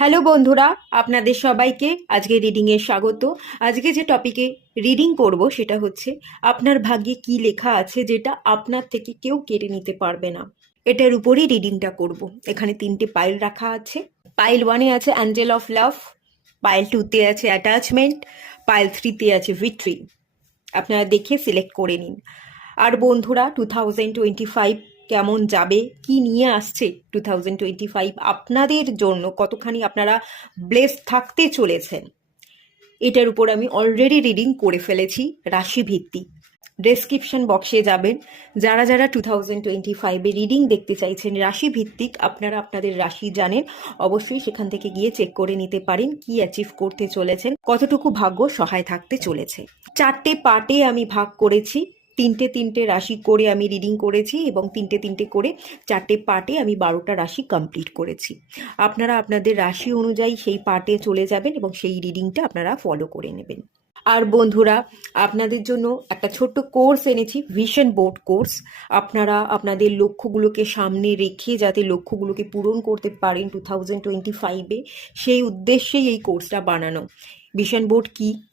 Hello বন্ধুরা, আপনাদের সবাইকে আজকে রিডিংয়ে স্বাগত। আজকে যে টপিকে রিডিং করব সেটা হচ্ছে আপনার ভাগ্যে কি লেখা আছে যেটা আপনার থেকে কেউ কেড়ে নিতে পারবে না। এটার উপরই রিডিংটা করব। এখানে 3টে পাইল রাখা আছে। পাইল 1-এ আছে অ্যাঞ্জেল অফ লাভ, পাইল 2-তে আছে অ্যাটাচমেন্ট, পাইল 3-তে আছে ভিক্টরি। আপনারা দেখে সিলেক্ট করে নিন। আর বন্ধুরা, 2025 কেমন যাবে, কি নিয়ে আসছে 2025 আপনাদের জন্য, কতখানি আপনারা ব্লেস থাকতে চলেছেন, এটার উপর আমি অলরেডি রিডিং করে ফেলেছি রাশি ভিত্তিক। ডেসক্রিপশন বক্সে যাবেন, যারা যারা 2025-এ রিডিং দেখতে চাইছেন রাশি ভিত্তিক, আপনারা আপনাদের রাশি জানেন, অবশ্যই সেখান থেকে গিয়ে চেক করে নিতে পারেন কি অ্যাচিভ করতে চলেছেন, কতটুকু ভাগ্য সহায় থাকতে চলেছে। 4টে পার্টে আমি ভাগ করেছি, 3টে রাশি করে আমি রিডিং করেছি এবং 3টে করে 4টে পার্টে আমি 12টা রাশি কমপ্লিট করেছি। আপনারা আপনাদের রাশি অনুযায়ী সেই পার্টে চলে যাবেন এবং সেই রিডিংটা আপনারা ফলো করে নেবেন। আর বন্ধুরা, আপনাদের জন্য একটা ছোট্ট কোর্স এনেছি, ভিশন বোর্ড কোর্স। আপনারা আপনাদের লক্ষ্যগুলোকে সামনে রেখে যাতে লক্ষ্যগুলোকে পূরণ করতে পারেন 2025-এ, সেই উদ্দেশ্যেই এই কোর্সটা বানানো। ভিশন বোর্ড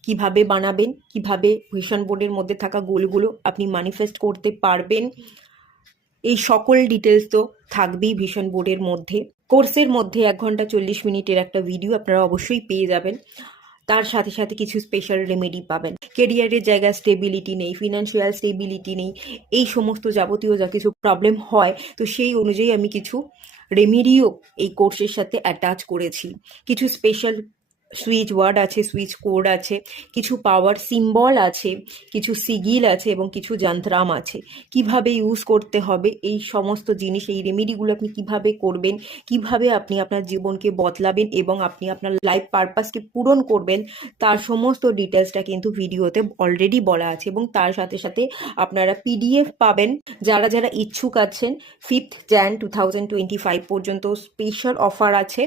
কিভাবে বানাবেন, কিভাবে ভিশন বোর্ডের মধ্যে থাকা গোলগুলো আপনি ম্যানিফেস্ট করতে পারবেন, এই সকল ডিটেলস তো থাকবেই ভিশন বোর্ডের মধ্যে। কোর্সের মধ্যে 1 ঘন্টা 40 মিনিটের একটা ভিডিও আপনারা অবশ্যই পেয়ে যাবেন। তার সাথে সাথে কিছু স্পেশাল রেমেডি পাবেন। কেরিয়ারের জায়গায় স্টেবিলিটি নেই, ফিনান্সিয়াল স্টেবিলিটি নেই, এই সমস্ত যাবতীয় যা কিছু প্রবলেম হয়, তো সেই অনুযায়ী আমি কিছু রেমেডিও এই কোর্সের সাথে অ্যাটাচ করেছি। কিছু স্পেশাল সুইচ ওয়ার্ড আছে, সুইচ কোড আছে, কিছু পাওয়ার সিম্বল আছে, কিছু সিগিল আছে এবং কিছু যন্ত্রাম আছে। কিভাবে ইউজ করতে হবে এই সমস্ত জিনিস, এই রেমেডিগুলো আপনি কিভাবে করবেন, কিভাবে আপনি আপনার জীবনকে বদলাবেন এবং আপনি আপনার লাইফ পারপাসকে পূরণ করবেন, তার সমস্ত ডিটেলসটা কিন্তু ভিডিওতে অলরেডি বলা আছে। এবং তার সাথে সাথে আপনারা পিডিএফ পাবেন। যারা যারা ইচ্ছুক আছেন, 5th Jan 2025 পর্যন্ত স্পেশাল অফার আছে।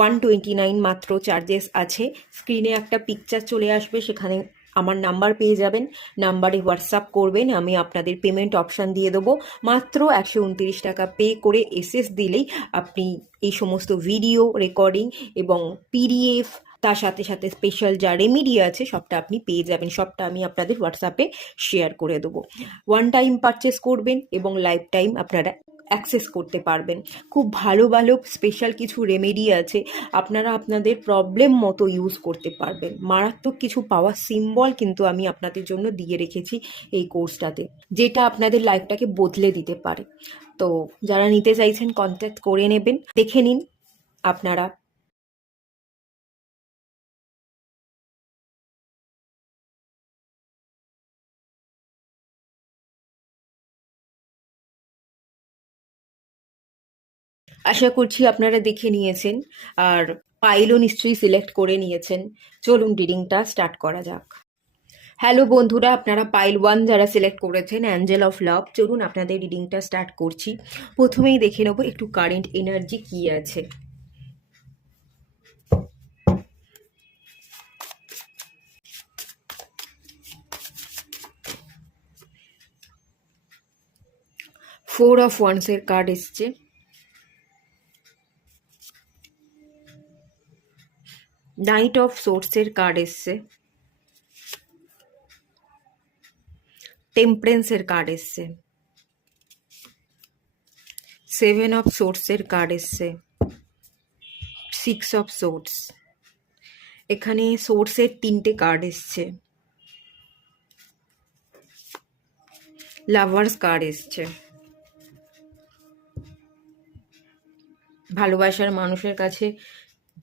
129 মাত্র চার্জেস আছে। স্ক্রিনে একটা পিকচার চলে আসবে, সেখানে আমার নাম্বার পেয়ে যাবেন। নাম্বারে হোয়াটসঅ্যাপ করবেন, আমি আপনাদের পেমেন্ট অপশান দিয়ে দেবো। মাত্র 129 টাকা পে করে এসএস দিলেই আপনি এই সমস্ত ভিডিও রেকর্ডিং এবং পিডিএফ, তার সাথে সাথে স্পেশাল যা রেমেডি আছে সবটা আপনি পেয়ে যাবেন। সবটা আমি আপনাদের হোয়াটসঅ্যাপে শেয়ার করে দেবো। 1 টাইম পারচেস করবেন এবং লাইফ টাইম আপনারা অ্যাক্সেস করতে পারবেন। খুব ভালো ভালো স্পেশাল কিছু রেমেডি আছে, আপনারা আপনাদের প্রবলেম মতো ইউজ করতে পারবেন। মারাত্মক কিছু পাওয়ার সিম্বল কিন্তু আমি আপনাদের জন্য দিয়ে রেখেছি এই কোর্সটাতে, যেটা আপনাদের লাইফটাকে বদলে দিতে পারে। তো যারা নিতে চাইছেন কন্ট্যাক্ট করে নেবেন, দেখে নিন আপনারা। আশা করছি আপনারা দেখে নিয়েছেন আর পাইলও নিশ্চয়ই সিলেক্ট করে নিয়েছেন। চলুন রিডিংটা স্টার্ট করা যাক। হ্যালো বন্ধুরা, আপনারা পাইল 1 যারা সিলেক্ট করেছেন, অ্যাঞ্জেল অফ লাভ, চলুন আপনাদের রিডিংটা স্টার্ট করছি। প্রথমেই দেখে নেব একটু কারেন্ট এনার্জি কি আছে। ফোর অফ ওয়ান্সের কার্ড এসছে, নাইট অফ সোর্সের কার্ড এসছে, টেম্পারেন্সের কার্ড এসছে, 7 অফ সোর্সের কার্ড এসছে, 6 অফ সোর্স। এখানে সোর্সের 3টে কার্ড এসছে, লাভার্স কার্ড এসছে। ভালোবাসার মানুষের কাছে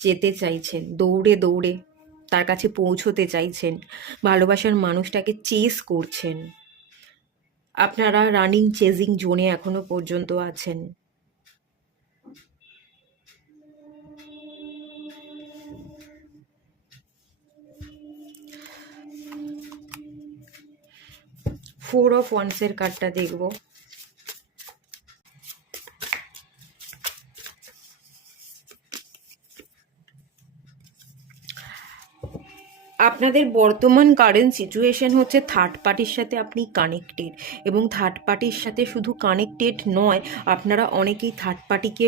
যেতে চাইছেন, দৌড়ে দৌড়ে তার কাছে পৌঁছতে চাইছেন, ভালোবাসার মানুষটাকে চেস করছেন। আপনারা রানিং চেজিং জোনে এখনো পর্যন্ত আছেন। ফোর অফ ওয়ান্সের কার্ডটা দেখব। আপনাদের বর্তমান কারেন্ট সিচুয়েশন হচ্ছে থার্ড পার্টির সাথে আপনি কানেক্টেড, এবং থার্ড পার্টির সাথে শুধু কানেক্টেড নয়, আপনারা অনেকেই থার্ড পার্টিকে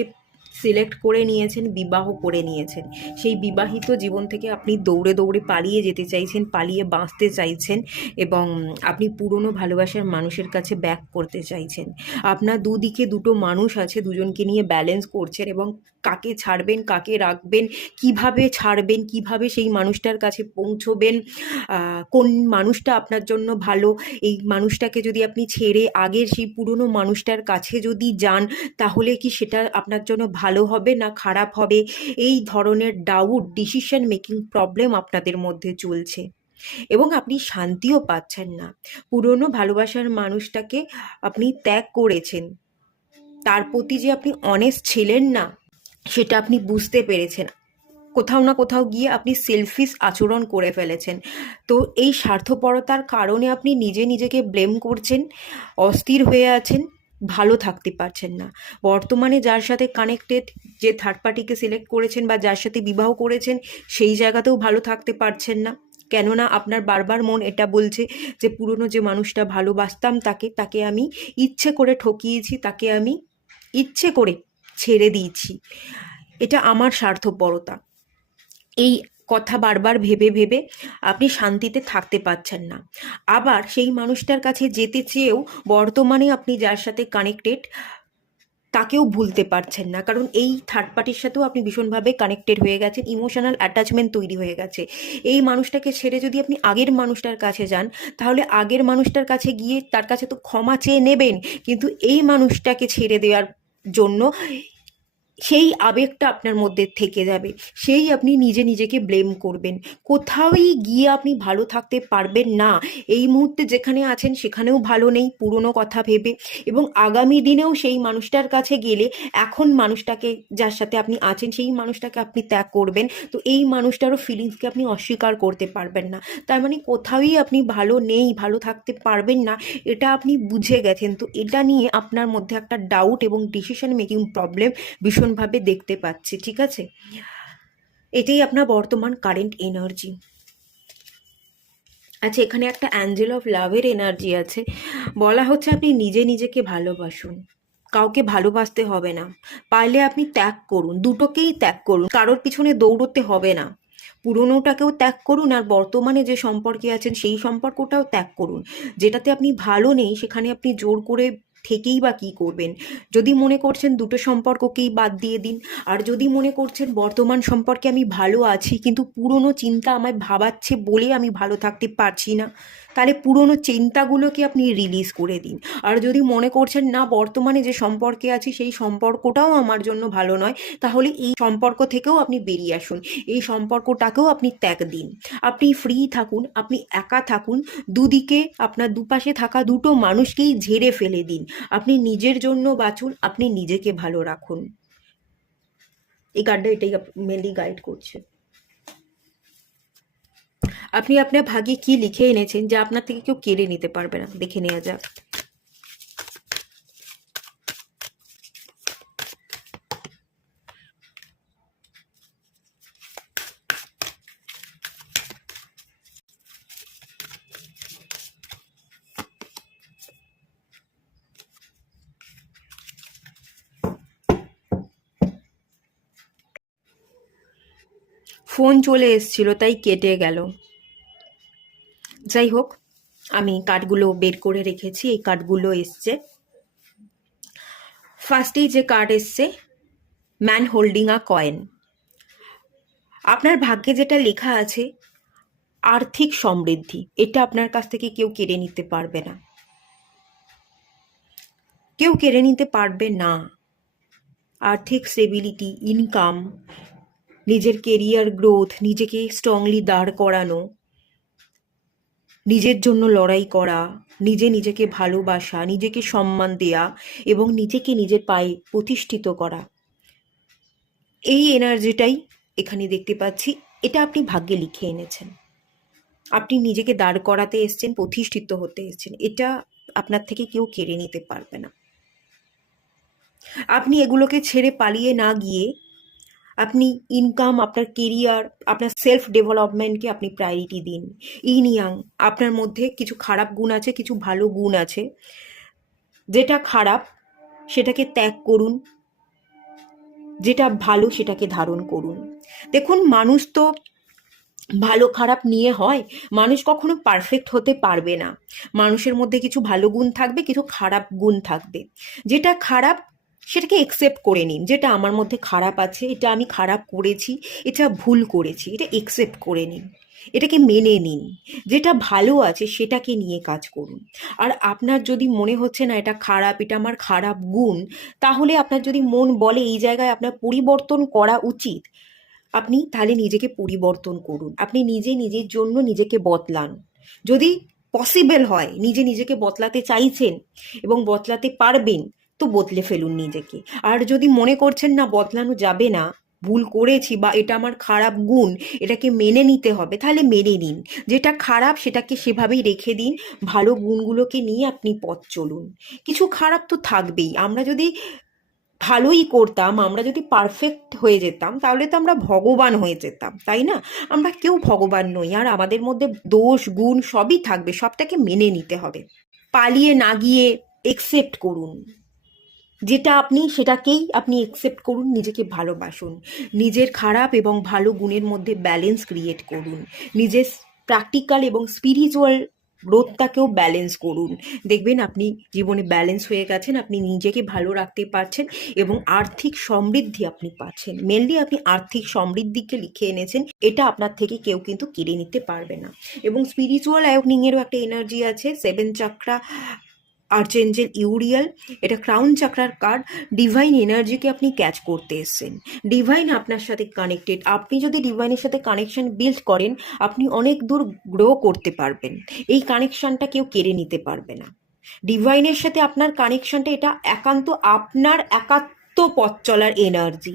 সিলেক্ট করে নিয়েছেন, বিবাহ করে নিয়েছেন। সেই বিবাহিত জীবন থেকে আপনি দৌড়ে দৌড়ে পালিয়ে যেতে চাইছেন, পালিয়ে বাঁচতে চাইছেন, এবং আপনি পুরনো ভালোবাসার মানুষের কাছে ব্যাক করতে চাইছেন। আপনার দুদিকে দুটো মানুষ আছে, দুজনকে নিয়ে ব্যালেন্স করছেন, এবং কাকে ছাড়বেন, কাকে রাখবেন, কিভাবে ছাড়বেন, কিভাবে সেই মানুষটার কাছে পৌঁছবেন, কোন মানুষটা আপনার জন্য ভালো, এই মানুষটাকে যদি আপনি ছেড়ে আগের সেই পুরনো মানুষটার কাছে যদি যান, তাহলে কি সেটা আপনার জন্য ভালো হবে না খারাপ হবে, এই ধরনের ডাউট, ডিসিশন মেকিং প্রবলেম আপনাদের মধ্যে চলছে, এবং আপনি শান্তিও পাচ্ছেন না। পুরনো ভালোবাসার মানুষটাকে আপনি ত্যাগ করেছেন, তার প্রতি যে আপনি অনেস্ট ছিলেন না সেটা আপনি বুঝতে পেরেছেন। কোথাও না কোথাও গিয়ে আপনি সেলফিশ আচরণ করে ফেলেছেন। তো এই স্বার্থপরতার কারণে আপনি নিজে নিজেকে ব্লেম করছেন, অস্থির হয়ে আছেন, ভালো থাকতে পারছেন না। বর্তমানে যার সাথে কানেক্টেড, যে থার্ড পার্টিকে সিলেক্ট করেছেন বা যার সাথে বিবাহ করেছেন, সেই জায়গাতেও ভালো থাকতে পারছেন না। কেননা আপনার বারবার মন এটা বলছে যে পুরনো যে মানুষটা ভালোবাসতাম তাকে আমি ইচ্ছে করে ঠকিয়েছি, তাকে আমি ইচ্ছে করে ছেড়ে দিয়েছি, এটা আমার স্বার্থপরতা। এই কথা বারবার ভেবে ভেবে আপনি শান্তিতে থাকতে পারছেন না। আবার সেই মানুষটার কাছে যেতে চেয়েও বর্তমানে আপনি যার সাথে কানেক্টেড তাকেও ভুলতে পারছেন না, কারণ এই থার্ড পার্টির সাথেও আপনি ভীষণভাবে কানেক্টেড হয়ে গেছেন, ইমোশনাল অ্যাটাচমেন্ট তৈরি হয়ে গেছে। এই মানুষটাকে ছেড়ে যদি আপনি আগের মানুষটার কাছে যান, তাহলে আগের মানুষটার কাছে গিয়ে তার কাছে তো ক্ষমা চেয়ে নেবেন, কিন্তু এই মানুষটাকে ছেড়ে দেওয়ার জন্য সেই আবেগটা আপনার মধ্যে থেকে যাবে, সেই আপনি নিজে নিজেকে ব্লেম করবেন, কোথাওই গিয়ে আপনি ভালো থাকতে পারবেন না। এই মুহূর্তে যেখানে আছেন সেখানেও ভালো নেই পুরনো কথা ভেবে, এবং আগামী দিনেও সেই মানুষটার কাছে গেলে এখন মানুষটাকে, যার সাথে আপনি আছেন সেই মানুষটাকে আপনি ত্যাগ করবেন, তো এই মানুষটারও ফিলিংসকে আপনি অস্বীকার করতে পারবেন না। তার মানে কোথাওই আপনি ভালো নেই, ভালো থাকতে পারবেন না, এটা আপনি বুঝে গেছেন। তো এটা নিয়ে আপনার মধ্যে একটা ডাউট এবং ডিসিশন মেকিং প্রবলেম ভীষণভাবে দেখতে পাচ্ছি, ঠিক আছে? এটাই আপনার বর্তমান কারেন্ট এনার্জি। আচ্ছা, এখানে একটা অ্যাঞ্জেল অফ লাভের এনার্জি আছে। বলা হচ্ছে আপনি নিজে নিজেকে ভালোবাসুন, কাউকে ভালোবাসতে হবে না, পারলে আপনি ত্যাগ করুন, দুটোকেই ত্যাগ করুন, কারোর পিছনে দৌড়তে হবে না। পুরনোটাকেও ত্যাগ করুন, আর বর্তমানে যে সম্পর্কে আছেন সেই সম্পর্কটাও ত্যাগ করুন। যেটাতে আপনি ভালো নেই সেখানে আপনি জোর করে থেকেই বা কী করবেন? যদি মনে করছেন দুটো সম্পর্ককেই বাদ দিয়ে দিন, আর যদি মনে করছেন বর্তমান সম্পর্কে আমি ভালো আছি কিন্তু পুরনো চিন্তা আমায় ভাবাচ্ছে বলে আমি ভালো থাকতে পারছি না, তাহলে পুরনো চিন্তাগুলোকে আপনি রিলিজ করে দিন। আর যদি মনে করছেন না বর্তমানে যে সম্পর্কে আছি সেই সম্পর্কটাও আমার জন্য ভালো নয়, তাহলে এই সম্পর্ক থেকেও আপনি বেরিয়ে আসুন, এই সম্পর্কটাকেও আপনি ত্যাগ দিন। আপনি ফ্রি থাকুন, আপনি একা থাকুন, দুদিকে আপনার দুপাশে থাকা দুটো মানুষকেই ঝেড়ে ফেলে দিন। আপনি নিজের জন্য বাঁচুন, আপনি নিজেকে ভালো রাখুন। এই কার্ডটা এটাই মেনলি গাইড করছে। আপনি আপনার ভাগ্যে কি লিখে এনেছেন যা আপনার থেকে কেউ কেড়ে নিতে পারবে না, দেখে নেওয়া যাক। ফোন চলে এসেছিল তাই কেটে গেল। যাই হোক, আমি কার্ডগুলো বের করে রেখেছি, এই কার্ডগুলো এসছে। ফার্স্টেই যে কার্ড এসছে, ম্যান হোল্ডিং আ কয়েন। আপনার ভাগ্যে যেটা লেখা আছে আর্থিক সমৃদ্ধি, এটা আপনার কাছ থেকে কেউ কেড়ে নিতে পারবে না, কেউ কেড়ে নিতে পারবে না। আর্থিক স্টেবিলিটি, ইনকাম, নিজের কেরিয়ার গ্রোথ, নিজেকে স্ট্রংলি দাঁড় করানো, নিজের জন্য লড়াই করা, নিজেকে ভালোবাসা, নিজেকে সম্মান দেয়া এবং নিজেকে নিজের পায়ে প্রতিষ্ঠিত করা, এই এনার্জিটাই এখানে দেখতে পাচ্ছি। এটা আপনি ভাগ্যে লিখে এনেছেন, আপনি নিজেকে দাঁড় করাতে এসছেন, প্রতিষ্ঠিত হতে এসছেন, এটা আপনার থেকে কেউ কেড়ে নিতে পারবে না। আপনি এগুলোকে ছেড়ে পালিয়ে না গিয়ে আপনি ইনকাম, আপনার কেরিয়ার, আপনার সেলফ ডেভেলপমেন্টকে আপনি প্রায়োরিটি দিন। ইন ইয়াং, আপনার মধ্যে কিছু খারাপ গুণ আছে, কিছু ভালো গুণ আছে। যেটা খারাপ সেটাকে ত্যাগ করুন, যেটা ভালো সেটাকে ধারণ করুন। দেখুন, মানুষ তো ভালো খারাপ নিয়ে হয়, মানুষ কখনো পারফেক্ট হতে পারবে না। মানুষের মধ্যে কিছু ভালো গুণ থাকবে, কিছু খারাপ গুণ থাকবে। যেটা খারাপ সেটাকে একসেপ্ট করে নিন, যেটা আমার মধ্যে খারাপ আছে, এটা আমি খারাপ করেছি, এটা ভুল করেছি, এটা একসেপ্ট করে নিন, এটাকে মেনে নিন। যেটা ভালো আছে সেটাকে নিয়ে কাজ করুন। আর আপনার যদি মনে হচ্ছে না এটা খারাপ, এটা আমার খারাপ গুণ, তাহলে আপনার যদি মন বলে এই জায়গায় আপনার পরিবর্তন করা উচিত, আপনি তাহলে নিজেকে পরিবর্তন করুন। আপনি নিজে নিজের জন্য নিজেকে বদলান। যদি পসিবল হয়, নিজেকে বদলাতে চাইছেন এবং বদলাতে পারবেন, তো বদলে ফেলুন নিজেকে। আর যদি মনে করছেন না বদলানো যাবে না, ভুল করেছি বা এটা আমার খারাপ গুণ, এটাকে মেনে নিতে হবে, তাহলে মেনে নিন। যেটা খারাপ সেটাকে সেভাবেই রেখে দিন, ভালো গুণগুলোকে নিয়ে আপনি পথ চলুন। কিছু খারাপ তো থাকবেই। আমরা যদি ভালোই করতাম, আমরা যদি পারফেক্ট হয়ে যেতাম, তাহলে তো আমরা ভগবান হয়ে যেতাম, তাই না? আমরা কেউ ভগবান নই, আর আমাদের মধ্যে দোষ গুণ সবই থাকবে, সবটাকে মেনে নিতে হবে। পালিয়ে না গিয়ে একসেপ্ট করুন। যেটা আপনি সেটাকেই আপনি একসেপ্ট করুন, নিজেকে ভালোবাসুন। নিজের খারাপ এবং ভালো গুণের মধ্যে ব্যালেন্স ক্রিয়েট করুন। নিজের প্র্যাকটিক্যাল এবং স্পিরিচুয়াল গ্রোথটাকেও ব্যালেন্স করুন। দেখবেন আপনি জীবনে ব্যালেন্স হয়ে গেছেন, আপনি নিজেকে ভালো রাখতে পারছেন এবং আর্থিক সমৃদ্ধি আপনি পাচ্ছেন। মেনলি আপনি আর্থিক সমৃদ্ধিকে লিখে এনেছেন, এটা আপনার থেকে কেউ কিন্তু কেড়ে নিতে পারবে না। এবং স্পিরিচুয়াল অ্যাওয়েকনিংয়েরও একটা এনার্জি আছে, 7 চাকরা আর্চেঞ্জেল ইউরিয়াল, এটা ক্রাউন চাকরার কার্ড। ডিভাইন এনার্জিকে আপনি ক্যাচ করতে এসেছেন, ডিভাইন আপনার সাথে কানেক্টেড। আপনি যদি ডিভাইনের সাথে কানেকশন বিল্ড করেন, আপনি অনেক দূর গ্রো করতে পারবেন। এই কানেকশনটা কেউ কেড়ে নিতে পারবে না। ডিভাইনের সাথে আপনার কানেকশনটা, এটা একান্ত আপনার একাত্ম পথ চলার এনার্জি,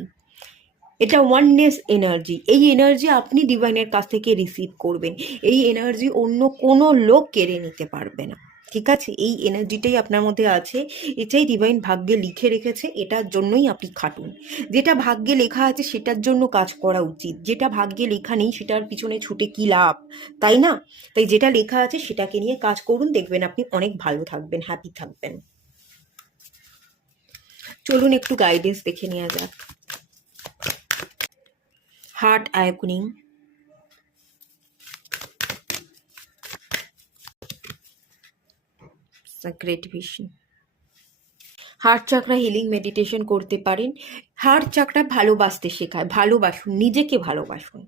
এটা ওয়াননেস এনার্জি। এই এনার্জি আপনি ডিভাইনের কাছ থেকে রিসিভ করবেন। এই এনার্জি অন্য কোনো লোক কেড়ে নিতে পারবে না, ঠিক আছে? এই এনার্জিটাই আপনার মধ্যে আছে, এটাই ডিভাইন ভাগ্যে লিখে রেখেছে, এটার জন্যই আপনি খাটুন। যেটা ভাগ্যে লেখা আছে সেটার জন্য কাজ করা উচিত। যেটা ভাগ্যে লেখা নেই সেটার পিছনে ছুটে কি লাভ, তাই না? তাই যেটা লেখা আছে সেটাকে নিয়ে কাজ করুন, দেখবেন আপনি অনেক ভালো থাকবেন, হ্যাপি থাকবেন। চলুন একটু গাইডেন্স দেখে নেওয়া যাক। Heart awakening, great vision. Heart chakra healing meditation করতে পারেন। হার্ট চাকরা ভালোবাসতে শেখায়। ভালোবাসুন, নিজেকে ভালোবাসুন,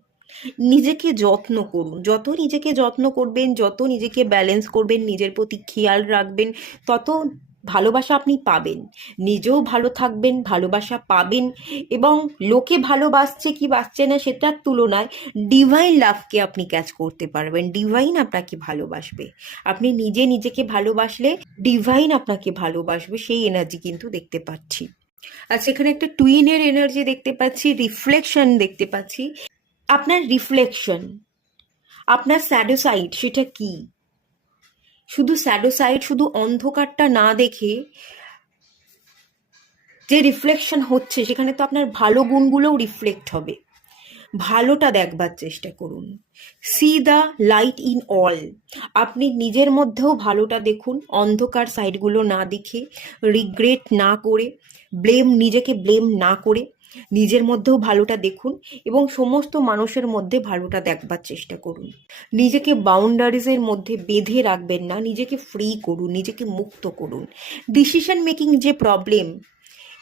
নিজেকে যত্ন করুন। যত নিজেকে যত্ন করবেন, যত নিজেকে ব্যালেন্স করবেন, নিজের প্রতি খেয়াল রাখবেন, তত ভালোবাসা আপনি পাবেন। নিজেও ভালো থাকবেন, ভালোবাসা পাবেন, এবং লোকে ভালোবাসছে কি বাসছে না সেটার তুলনায় ডিভাইন লাভকে আপনি ক্যাচ করতে পারবেন। ডিভাইন আপনাকে ভালোবাসবে। আপনি নিজে নিজেকে ভালোবাসলে ডিভাইন আপনাকে ভালোবাসবে, সেই এনার্জি কিন্তু দেখতে পাচ্ছি। আচ্ছা, এখানে একটা টুইনের এনার্জি দেখতে পাচ্ছি, রিফ্লেকশন দেখতে পাচ্ছি। আপনার রিফ্লেকশন, আপনার স্যাডো সাইড সেটা কি? শুধু স্যাডো সাইড, শুধু অন্ধকারটা না দেখে যে রিফ্লেকশন হচ্ছে, সেখানে তো আপনার ভালো গুণগুলোও রিফ্লেক্ট হবে। ভালোটা দেখবার চেষ্টা করুন। C the light in all. আপনি নিজের মধ্যেও ভালোটা দেখুন, অন্ধকার সাইডগুলো না দেখে, রিগ্রেট না করে, নিজেকে ব্লেম না করে নিজের মধ্যেও ভালোটা দেখুন এবং সমস্ত মানুষের মধ্যে ভালোটা দেখবার চেষ্টা করুন। নিজেকে বাউন্ডারিজের মধ্যে বেঁধে রাখবেন না, নিজেকে ফ্রি করুন, নিজেকে মুক্ত করুন। ডিসিশন মেকিং যে প্রবলেম,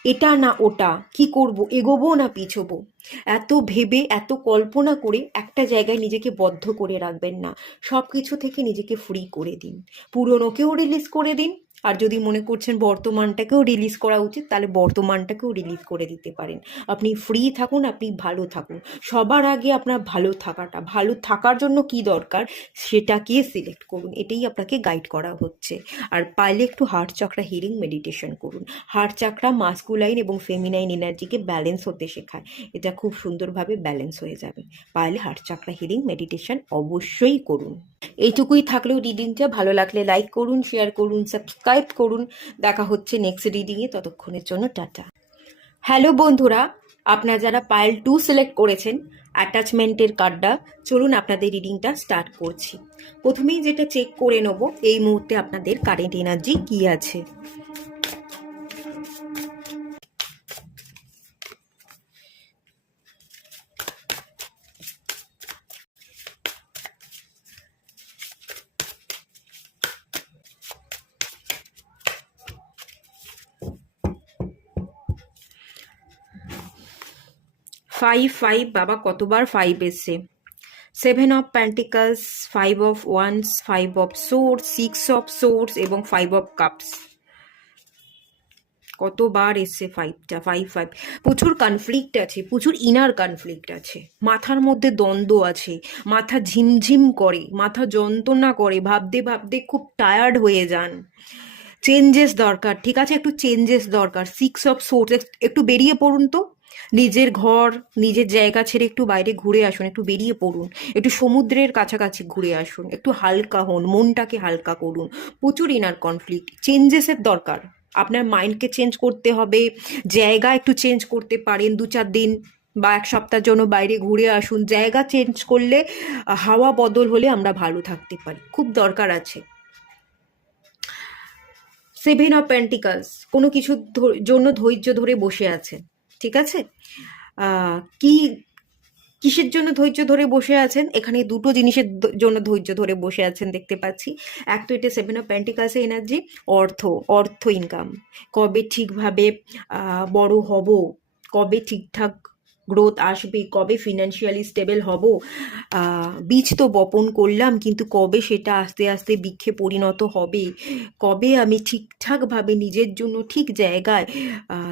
এটা না ওটা, কি করব, এগোবো না পিছোবো, এত ভেবে এত কল্পনা করে একটা জায়গায় নিজেকে বদ্ধ করে রাখবেন না। সব কিছু থেকে নিজেকে ফ্রি করে দিন। পুরনোকেও রিলিজ করে দিন, আর যদি মনে করছেন বর্তমানটাকেও রিলিজ করা উচিত, তাহলে বর্তমানটাকেও রিলিজ করে দিতে পারেন। আপনি ফ্রি থাকুন, আপনি ভালো থাকুন। সবার আগে আপনার ভালো থাকাটা, ভালো থাকার জন্য কি দরকার সেটাকে সিলেক্ট করুন, এটাই আপনাকে গাইড করা হচ্ছে। আর পারলে একটু হার্ট চাকরা হিলিং মেডিটেশন করুন। হার্ট চাকরা মাস্কুলাইন এবং ফেমিনাইন এনার্জিকে ব্যালেন্স হতে শেখায়, এটা খুব সুন্দরভাবে ব্যালেন্স হয়ে যাবে। পারলে হার্ট চাকরা হিলিং মেডিটেশন অবশ্যই করুন। এইটুকুই থাকলেও রিডিংটা ভালো লাগলে লাইক করুন, শেয়ার করুন, সাবস্ক্রাইব করুন। দেখা হচ্ছে নেক্সট রিডিংয়ে, ততক্ষণের জন্য টাটা। হ্যালো বন্ধুরা, আপনারা যারা পাইল 2 সিলেক্ট করেছেন অ্যাটাচমেন্টের কার্ডটা, চলুন আপনাদের রিডিংটা স্টার্ট করছি। প্রথমেই যেটা চেক করে নেব, এই মুহূর্তে আপনাদের কারেন্ট এনার্জি কি আছে। ফাইভ বাবা কতবার ফাইভ এসছে, 7 of Pentacles, 5 of Wands, 5 of Swords, 6 of Swords এবং 5 of Cups। কতবার এসছে ফাইভটা, ফাইভ। প্রচুর কনফ্লিক্ট আছে, প্রচুর ইনার কনফ্লিক্ট আছে, মাথার মধ্যে দ্বন্দ্ব আছে, মাথা ঝিমঝিম করে, মাথা যন্ত্রণা করে, ভাবতে ভাবতে খুব টায়ার্ড হয়ে যান। চেঞ্জেস দরকার, ঠিক আছে, একটু চেঞ্জেস দরকার। 6 of Swords, একটু বেরিয়ে পড়ুন তো, নিজের ঘর নিজের জায়গা ছেড়ে একটু বাইরে ঘুরে আসুন, একটু বেরিয়ে পড়ুন, একটু সমুদ্রের কাছাকাছি ঘুরে আসুন, একটু হালকা হন, মনটাকে হালকা করুন। প্রচুর ইনার কনফ্লিক্ট, চেঞ্জেসের দরকার। আপনার মাইন্ডকে চেঞ্জ করতে হবে, জায়গা একটু চেঞ্জ করতে পারেন, 2-4 দিন বা 1 সপ্তাহের জন্য বাইরে ঘুরে আসুন। জায়গা চেঞ্জ করলে, হাওয়া বদল হলে আমরা ভালো থাকতে পারি, খুব দরকার আছে। 7 of Pentacles, কোনো কিছুর জন্য ধৈর্য ধরে বসে আছেন, ঠিক আছে। কি কিসের জন্য ধৈর্য ধরে বসে আছেন? এখানে দুটো জিনিসের জন্য ধৈর্য ধরে বসে আছেন দেখতে পাচ্ছি। এক তো এটা 7 of Pentacles এনার্জি, অর্থ ইনকাম। কবে ঠিকভাবে বড় হব, কবে ঠিকঠাক গ্রোথ আসবে, কবে ফিনান্সিয়ালি স্টেবল হব। বীজ তো বপন করলাম, কিন্তু কবে সেটা আস্তে আস্তে বৃক্ষে পরিণত হবে, কবে আমি ঠিকঠাকভাবে নিজের জন্য ঠিক জায়গায়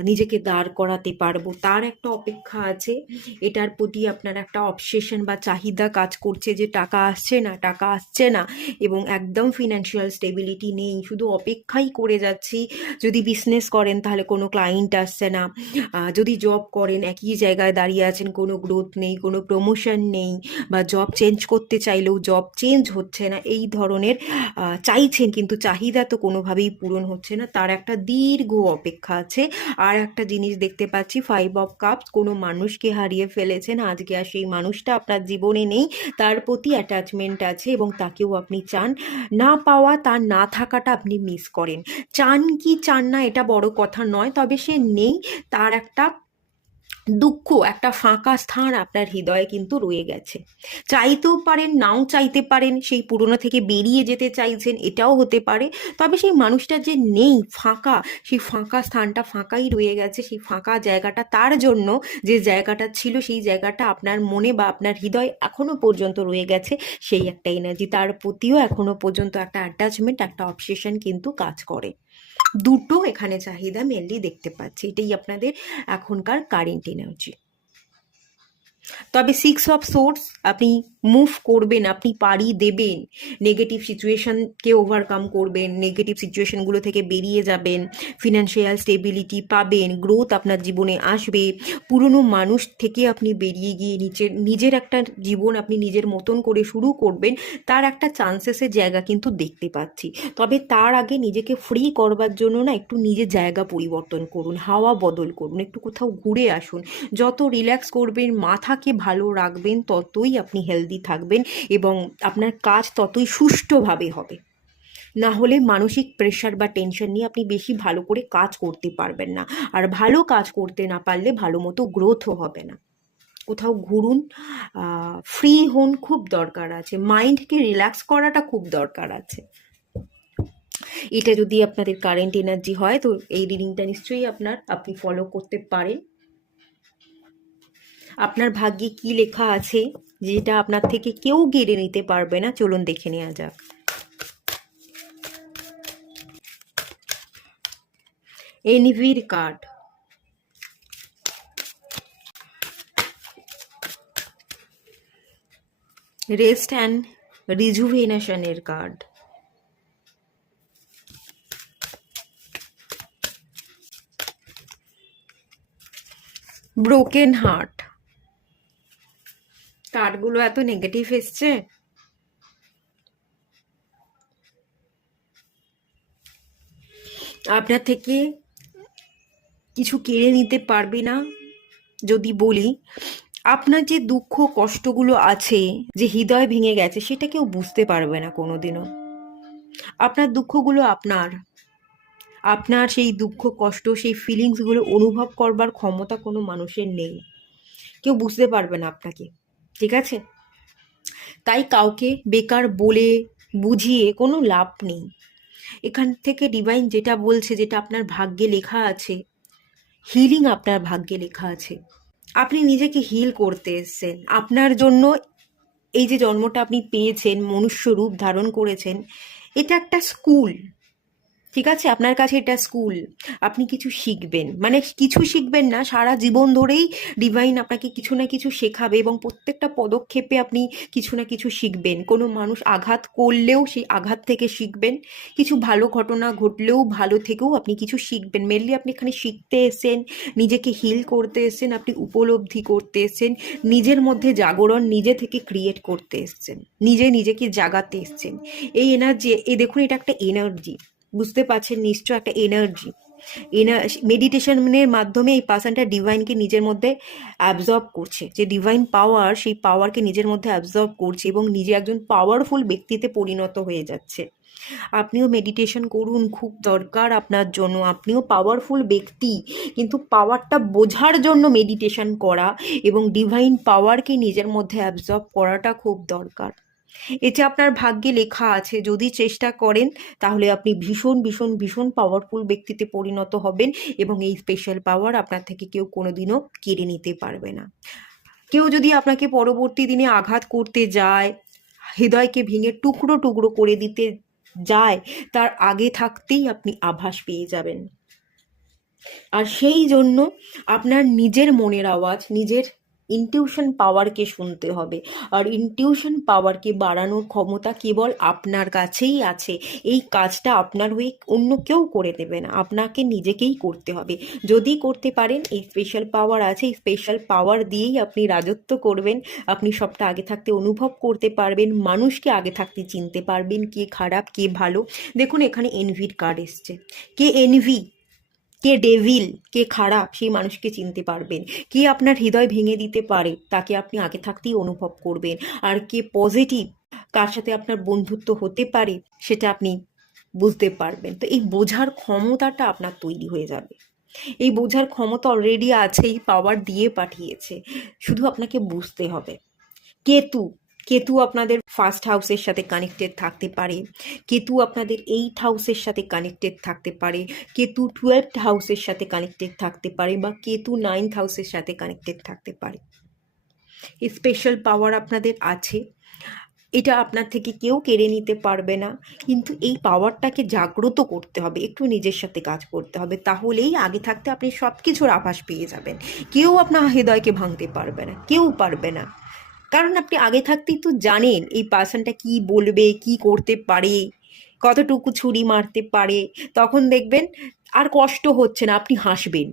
নিজেকে দাঁড় করাতে পারবো, তার একটা অপেক্ষা আছে। এটার প্রতি আপনার একটা অবসেশন বা চাহিদা কাজ করছে যে টাকা আসছে না এবং একদম ফিনান্সিয়াল স্টেবিলিটি নেই, শুধু অপেক্ষাই করে যাচ্ছি। যদি বিজনেস করেন তাহলে কোনো ক্লায়েন্ট আসছে না, যদি জব করেন একই জায়গায় দাঁড়িয়ে আছেন, কোনো গ্রোথ নেই, কোনো প্রমোশন নেই, বা জব চেঞ্জ করতে চাইলেও জব চেঞ্জ হচ্ছে না, এই ধরনের চাইছেন কিন্তু চাহিদা তো কোনোভাবেই পূরণ হচ্ছে না, তার একটা দীর্ঘ অপেক্ষা আছে। আর একটা জিনিস দেখতে পাচ্ছি, 5 of Cups, কোনো মানুষকে হারিয়ে ফেলেছেন, আজকে আর সেই মানুষটা আপনার জীবনে নেই, তার প্রতি অ্যাটাচমেন্ট আছে এবং তাকেও আপনি চান। না পাওয়া, তার না থাকাটা আপনি মিস করেন। চান কি চান না এটা বড় কথা নয়, তবে সে নেই, তার একটা দুঃখ, একটা ফাঁকা স্থান আপনার হৃদয়ে কিন্তু রয়ে গেছে। চাইতেও পারেন, নাও চাইতে পারেন, সেই পুরনো থেকে বেরিয়ে যেতে চাইছেন, এটাও হতে পারে। তবে সেই মানুষটা যে নেই, ফাঁকা, সেই ফাঁকা স্থানটা ফাঁকাই রয়ে গেছে। সেই ফাঁকা জায়গাটা তার জন্য, যে জায়গাটা ছিল সেই জায়গাটা আপনার মনে বা আপনার হৃদয় এখনো পর্যন্ত রয়ে গেছে, সেই একটা এনার্জি, তার প্রতিও এখনো পর্যন্ত একটা অ্যাটাচমেন্ট, একটা অবসেশন কিন্তু কাজ করে। দুটো এখানে চাহিদা মেনলি দেখতে পাচ্ছি, এটাই আপনাদের এখনকার কারেন্ট এনার্জি। তবে 6 of Swords, আপনি মুভ করবেন, আপনি পাড়ি দেবেন, নেগেটিভ সিচুয়েশনকে ওভারকাম করবেন, নেগেটিভ সিচুয়েশনগুলো থেকে বেরিয়ে যাবেন, ফিনান্সিয়াল স্টেবিলিটি পাবেন, গ্রোথ আপনার জীবনে আসবে, পুরনো মানুষ থেকে আপনি বেরিয়ে গিয়ে নিজের একটা জীবন আপনি নিজের মতন করে শুরু করবেন, তার একটা চান্সেসের জায়গা কিন্তু দেখতে পাচ্ছি। তবে তার আগে নিজেকে ফ্রি করবার জন্য না একটু নিজের জায়গা পরিবর্তন করুন, হাওয়া বদল করুন, একটু কোথাও ঘুরে আসুন। যত রিল্যাক্স করবেন, মাথাকে ভালো রাখবেন, ততই আপনি হেলদি থাকবেন এবং আপনার কাজ ততই সুষ্ঠুভাবে হবে। না হলে মানসিক প্রেশার বা টেনশন নিয়ে আপনি বেশি ভালো করে কাজ করতে পারবেন না, আর ভালো কাজ করতে না পারলে ভালো মতো গ্রোথও হবে না। কোথাও ঘুরুন, ফ্রি হন, খুব দরকার আছে, মাইন্ডকে রিল্যাক্স করাটা খুব দরকার আছে। এটা যদি আপনাদের কারেন্ট এনার্জি হয় তো এই রিডিংটা নিশ্চয়ই আপনি ফলো করতে পারেন। আপনার ভাগ্যে কি লেখা আছে যেটা আপনার থেকে কেউ কেড়ে নিতে পারবে না, চলুন দেখে নেওয়া যাক। এনভির কার্ড, রেস্ট অ্যান্ড রিজুভেনেশনের কার্ড, ব্রোকেন হার্ট। কার্ডগুলো এত নেগেটিভ এসছে, আপনার থেকে কিছু কেড়ে নিতে পারবে না। যদি বলি, আপনার যে দুঃখ কষ্টগুলো আছে, যে হৃদয় ভেঙে গেছে, সেটা কেউ বুঝতে পারবে না কোনোদিনও। আপনার দুঃখগুলো আপনার সেই দুঃখ কষ্ট, সেই ফিলিংসগুলো অনুভব করবার ক্ষমতা কোনো মানুষের নেই, কেউ বুঝতে পারবে না আপনাকে, ঠিক আছে। তাই কাউকে বেকার বলে বুঝিয়ে কোনো লাভ নেই। এখান থেকে ডিভাইন যেটা বলছে, যেটা আপনার ভাগ্যে লেখা আছে, হিলিং আপনার ভাগ্যে লেখা আছে। আপনি নিজেকে হিল করতে এসেছেন। আপনার জন্য এই যে জন্মটা আপনি পেয়েছেন, মনুষ্য রূপ ধারণ করেছেন, এটা একটা স্কুল। ঠিক আছে, আপনার কাছে এটা স্কুল। আপনি কিছু শিখবেন, মানে কিছু শিখবেন না, সারা জীবন ধরেই ডিভাইন আপনাকে কিছু না কিছু শেখাবে এবং প্রত্যেকটা পদক্ষেপে আপনি কিছু না কিছু শিখবেন। কোনো মানুষ আঘাত করলেও সেই আঘাত থেকে শিখবেন, কিছু ভালো ঘটনা ঘটলেও ভালো থেকেও আপনি কিছু শিখবেন। মেনলি আপনি এখানে শিখতে এসেছেন, নিজেকে হিল করতে এসেছেন, আপনি উপলব্ধি করতে এসেছেন, নিজের মধ্যে জাগরণ নিজে থেকে ক্রিয়েট করতে এসেছেন, নিজেকে জাগাতে এসেছেন। এই এনার্জি, এই দেখুন, এটা একটা এনার্জি, বুঝতে পারছেন নিশ্চয়, একটা এনার্জি। মেডিটেশনের মাধ্যমে এই পার্সনটা ডিভাইনকে নিজের মধ্যে অ্যাবজর্ব করছে, যে ডিভাইন পাওয়ার, সেই পাওয়ারকে নিজের মধ্যে অ্যাবজর্ব করছে এবং নিজে একজন পাওয়ারফুল ব্যক্তিতে পরিণত হয়ে যাচ্ছে। আপনিও মেডিটেশন করুন, খুব দরকার আপনার জন্য। আপনিও পাওয়ারফুল ব্যক্তি, কিন্তু পাওয়ারটা বোঝার জন্য মেডিটেশন করা এবং ডিভাইন পাওয়ারকে নিজের মধ্যে অ্যাবজর্ব করাটা খুব দরকার। এটা আপনার ভাগ্যে লেখা আছে, যদি চেষ্টা করেন তাহলে আপনি ভীষণ ভীষণ ভীষণ পাওয়ারফুল ব্যক্তিতে পরিণত হবেন এবং এই স্পেশাল পাওয়ার আপনার থেকে কেউ কোনোদিনও কেড়ে নিতে পারবে না। কেউ যদি আপনাকে পরবর্তী দিনে আঘাত করতে যায়, হৃদয়কে ভেঙে টুকরো টুকরো করে দিতে যায়, তার আগে থাকতেই আপনি আভাস পেয়ে যাবেন। আর সেই জন্য আপনার নিজের মনের আওয়াজ, নিজের ইনটিউশন পাওয়ারকে শুনতে হবে। আর ইনটিউশন পাওয়ারকে বাড়ানোর ক্ষমতা কেবল আপনার কাছেই আছে। এই কাজটা আপনার হয়ে অন্য কেউ করে দেবে না, আপনাকে নিজেকেই করতে হবে। যদি করতে পারেন, এই স্পেশাল পাওয়ার আছে, এই স্পেশাল পাওয়ার দিয়েই আপনি রাজত্ব করবেন। আপনি সবটা আগে থাকতে অনুভব করতে পারবেন, মানুষকে আগে থাকতে চিনতে পারবেন, কে খারাপ কে ভালো। দেখুন, এখানে এনভির কার্ড এসছে। কে এনভি, কে ডেভিল, কে খারাপ, সেই মানুষকে চিনতে পারবেন। কে আপনার হৃদয় ভেঙে দিতে পারে, তাকে আপনি আগে থাকতেই অনুভব করবেন। আর কে পজিটিভ, কার সাথে আপনার বন্ধুত্ব হতে পারে, সেটা আপনি বুঝতে পারবেন। তো এই বোঝার ক্ষমতাটা আপনার তৈরি হয়ে যাবে। এই বোঝার ক্ষমতা অলরেডি আছে, এই পাওয়ার দিয়ে পাঠিয়েছে, শুধু আপনাকে বুঝতে হবে। কেতু, কেতু আপনাদের ফার্স্ট হাউসের সাথে কানেক্টেড থাকতে পারে, কেতু আপনাদের 8 হাউসের সাথে কানেক্টেড থাকতে পারে, কেতু 12 হাউসের সাথে কানেক্টেড থাকতে পারে, বা কেতু 9 হাউসের সাথে কানেক্টেড থাকতে পারে। এই স্পেশাল পাওয়ার আপনাদের আছে, এটা আপনার থেকে কেউ কেড়ে নিতে পারবে না। কিন্তু এই পাওয়ারটাকে জাগ্রত করতে হবে, একটু নিজের সাথে কাজ করতে হবে, তাহলেই আগে থাকতে আপনি সব কিছুর আভাস পেয়ে যাবেন। কেউ আপনার হৃদয়কে ভাঙতে পারবে না, কেউ পারবে না। কারণ আপনি আগে থাকতেই তো জানেন এই পার্সনটা কি বলবে, কি করতে পারে, কতটুকু ছুরি মারতে পারে। তখন দেখবেন আর কষ্ট হচ্ছে না, আপনি হাসবেন।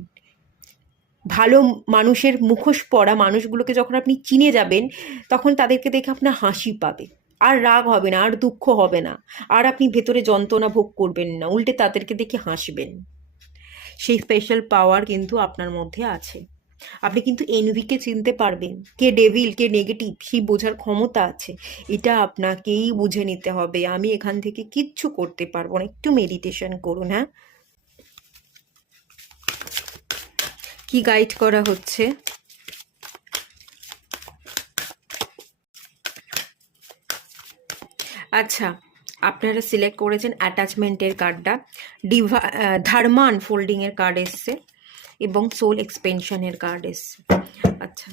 ভালো মানুষের মুখোশ পরা মানুষগুলোকে যখন আপনি চিনে যাবেন, তখন তাদেরকে দেখে আপনার হাসি পাবে। আর রাগ হবে না, আর দুঃখ হবে না, আর আপনি ভেতরে যন্ত্রণা ভোগ করবেন না, উল্টে তাদেরকে দেখে হাসবেন। সেই স্পেশাল পাওয়ার কিন্তু আপনার মধ্যে আছে। আপনি কিন্তু এনভিকে চিনতে পারবেন, কে ডেভিল কে নেগেটিভ, সেই বোঝার ক্ষমতা আছে। এটা আপনাকেই বুঝে নিতে হবে। আমি এখান থেকে কিচ্ছু করতে পারবো না, একটু মেডিটেশন করুন। হ্যাঁ, কি গাইড করা হচ্ছে? আচ্ছা, আপনারা সিলেক্ট করেছেন অ্যাটাচমেন্টের কার্ডটা, ধর্মা আনফোল্ডিংয়ের কার্ড এসছে এবং সোল এক্সপেনশনের কার্ড এসছে। আচ্ছা,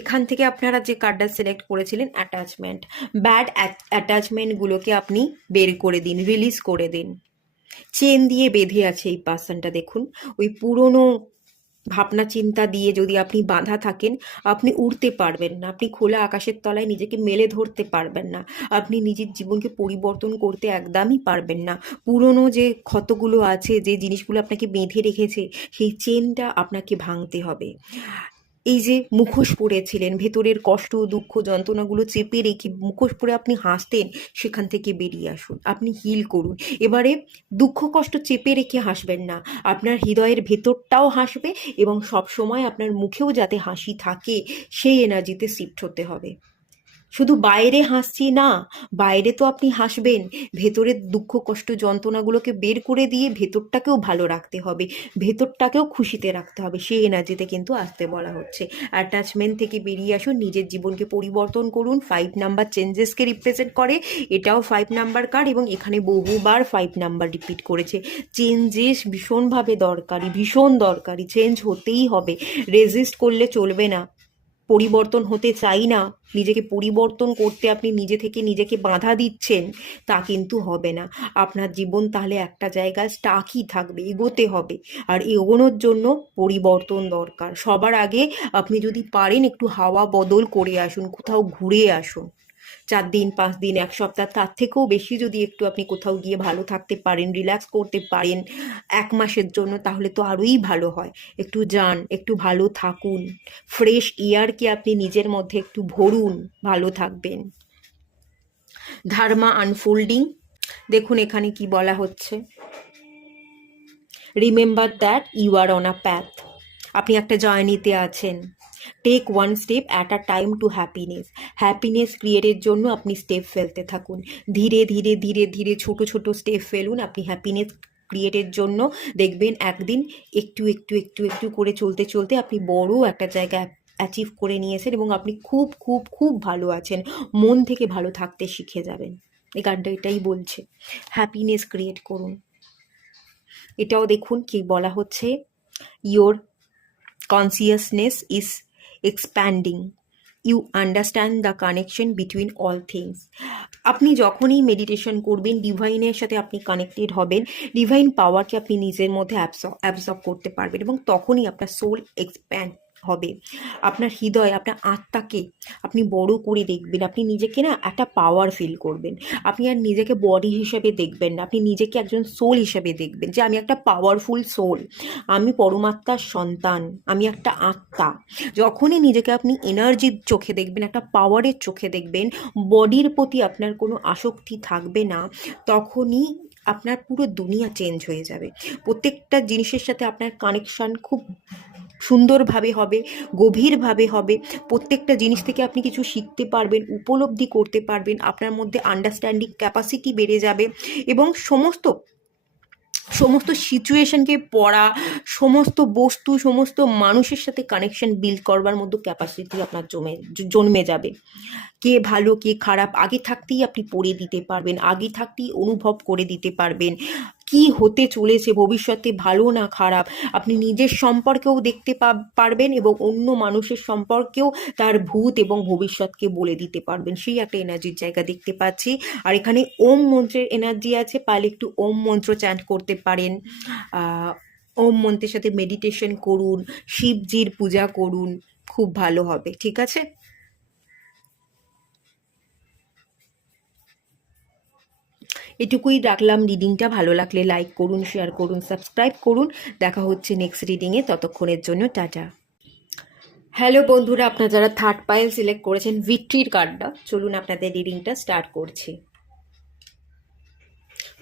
এখান থেকে আপনারা যে কার্ডটা সিলেক্ট করেছিলেন অ্যাটাচমেন্ট, ব্যাড অ্যাটাচমেন্টগুলোকে আপনি বের করে দিন, রিলিজ করে দিন। চেন দিয়ে বেঁধে আছে এই পার্সনটা, দেখুন, ওই পুরনো ভাবনা চিন্তা দিয়ে যদি আপনি বাঁধা থাকেন, আপনি উড়তে পারবেন না, আপনি খোলা আকাশের তলায় নিজেকে মেলে ধরতে পারবেন না, আপনি নিজের জীবনকে পরিবর্তন করতে একদমই পারবেন না। পুরনো যে ক্ষতগুলো আছে, যে জিনিসগুলো আপনাকে বেঁধে রেখেছে, সেই চেনটা আপনাকে ভাঙতে হবে। এই যে মুখোশ পরেছিলেন, ভেতরের কষ্ট দুঃখ যন্ত্রণাগুলো চেপে রেখে মুখোশ পরে আপনি হাসতেন, সেখান থেকে বেরিয়ে আসুন, আপনি হিল করুন। এবারে দুঃখ কষ্ট চেপে রেখে হাসবেন না, আপনার হৃদয়ের ভেতরটাও হাসবে এবং সব সময় আপনার মুখেও যাতে হাসি থাকে, সেই এনার্জিতে শিফট হতে হবে। শুধু বাইরে হাসছি না, বাইরে তো আপনি হাসবেন, ভেতরের দুঃখ কষ্ট যন্ত্রণাগুলোকে বের করে দিয়ে ভেতরটাকেও ভালো রাখতে হবে, ভেতরটাকেও খুশিতে রাখতে হবে, সেই এনার্জিতে কিন্তু আসতে বলা হচ্ছে। অ্যাটাচমেন্ট থেকে বেরিয়ে আসুন, নিজের জীবনকে পরিবর্তন করুন। 5 নাম্বার চেঞ্জেসকে রিপ্রেজেন্ট করে, এটাও 5 নাম্বার কার্ড এবং এখানে বহুবার 5 নাম্বার রিপিট করেছে। চেঞ্জেস ভীষণভাবে দরকারি, ভীষণ দরকারি, চেঞ্জ হতেই হবে, রেজিস্ট করলে চলবে না। পরিবর্তন হতে চাই না, নিজেকে পরিবর্তন করতে আপনি নিজে থেকে নিজেকে বাধা দিচ্ছেন, তা কিন্তু হবে না। আপনার জীবন তাহলে একটা জায়গায় স্টাকই থাকবে, এগোতে হবে। আর এগোনোর জন্য পরিবর্তন দরকার। সবার আগে আপনি যদি পারেন একটু হাওয়া বদল করে আসুন, কোথাও ঘুরে আসুন। 4 দিন 5 দিন 1 সপ্তাহ, তার থেকেও বেশি যদি একটু আপনি কোথাও গিয়ে ভালো থাকতে পারেন, রিল্যাক্স করতে পারেন 1 মাসের জন্য, তাহলে তো আরোই ভালো হয়। একটু যান, একটু ভালো থাকুন, ফ্রেশ এয়ারকে আপনি নিজের মধ্যে একটু ভরুন, ভালো থাকবেন। ধর্মা আনফোল্ডিং, দেখুন এখানে কি বলা হচ্ছে, remember that you are on a path, আপনি একটা জার্নিতে আছেন। Take 1 step at a time to happiness, happiness ক্রিয়েটের জন্য আপনি স্টেপ ফেলতে থাকুন, ধীরে ধীরে ধীরে ধীরে ছোট ছোট স্টেপ ফেলুন আপনি হ্যাপিনেস ক্রিয়েটের জন্য। দেখবেন একদিন একটু একটু একটু একটু করে চলতে চলতে আপনি বড় একটা জায়গা অ্যাচিভ করে নিয়েছেন এবং আপনি খুব খুব খুব ভালো আছেন, মন থেকে ভালো থাকতে শিখে যাবেন। এই গানটা এটাই বলছে, হ্যাপিনেস ক্রিয়েট করুন। এটাও দেখুন কি বলা হচ্ছে, your consciousness is expanding, you understand the connection between all things। আপনি যখনই মেডিটেশন করবেন, ডিভাইনের সাথে আপনি কানেক্টেড হবেন, ডিভাইন পাওয়ারকে আপনি নিজের মধ্যে অ্যাবসর্ব করতে পারবেন এবং তখনই আপনার সোল এক্সপ্যান্ড হবে, আপনার হৃদয়, আপনার আত্মাকে আপনি বড় করে দেখবেন, আপনি নিজেকে না একটা পাওয়ার ফিল করবেন। আপনি আর নিজেকে বডি হিসেবে দেখবেন না, আপনি নিজেকে একজন সোল হিসেবে দেখবেন, যে আমি একটা পাওয়ারফুল সোল, আমি পরমাত্মার সন্তান, আমি একটা আত্মা। যখনই নিজেকে আপনি এনার্জির চোখে দেখবেন, একটা পাওয়ারের চোখে দেখবেন, বডির প্রতি আপনার কোনো আসক্তি থাকবে না, তখনই আপনার পুরো দুনিয়া চেঞ্জ হয়ে যাবে। প্রত্যেকটা জিনিসের সাথে আপনার কানেকশান খুব সুন্দরভাবে হবে, গভীরভাবে হবে। প্রত্যেকটা জিনিস থেকে আপনি কিছু শিখতে পারবেন, উপলব্ধি করতে পারবেন, আপনার মধ্যে আন্ডারস্ট্যান্ডিং ক্যাপাসিটি বেড়ে যাবে এবং সমস্ত সমস্ত সিচুয়েশনকে পড়া, সমস্ত বস্তু, সমস্ত মানুষের সাথে কানেকশন বিল্ড করবার মতো ক্যাপাসিটি আপনার জন্মে যাবে। কে ভালো কে খারাপ আগে থাকতেই আপনি পড়ে দিতে পারবেন, আগে থাকতেই অনুভব করে দিতে পারবেন কি হতে চলেছে ভবিষ্যতে, ভালো না খারাপ। আপনি নিজের সম্পর্কেও দেখতে পারবেন এবং অন্য মানুষের সম্পর্কেও তার ভূত এবং ভবিষ্যৎকে বলে দিতে পারবেন, সেই একটা এনার্জির জায়গা দেখতে পাচ্ছি। আর এখানে ওম মন্ত্রের এনার্জি আছে, পারলে একটু ওম মন্ত্র চ্যান্ট করতে পারেন, ওম মন্ত্রের সাথে মেডিটেশন করুন, শিবজির পূজা করুন, খুব ভালো হবে। ঠিক আছে, এটুকুই রাখলাম রিডিংটা। ভালো লাগলে লাইক করুন, শেয়ার করুন, সাবস্ক্রাইব করুন। দেখা হচ্ছে নেক্সট রিডিংয়ে, ততক্ষণের জন্য টাটা। হ্যালো বন্ধুরা, আপনারা যারা থার্ড পাইল সিলেক্ট করেছেন ভিক্টরির কার্ডটা, চলুন আপনাদের রিডিংটা স্টার্ট করছি।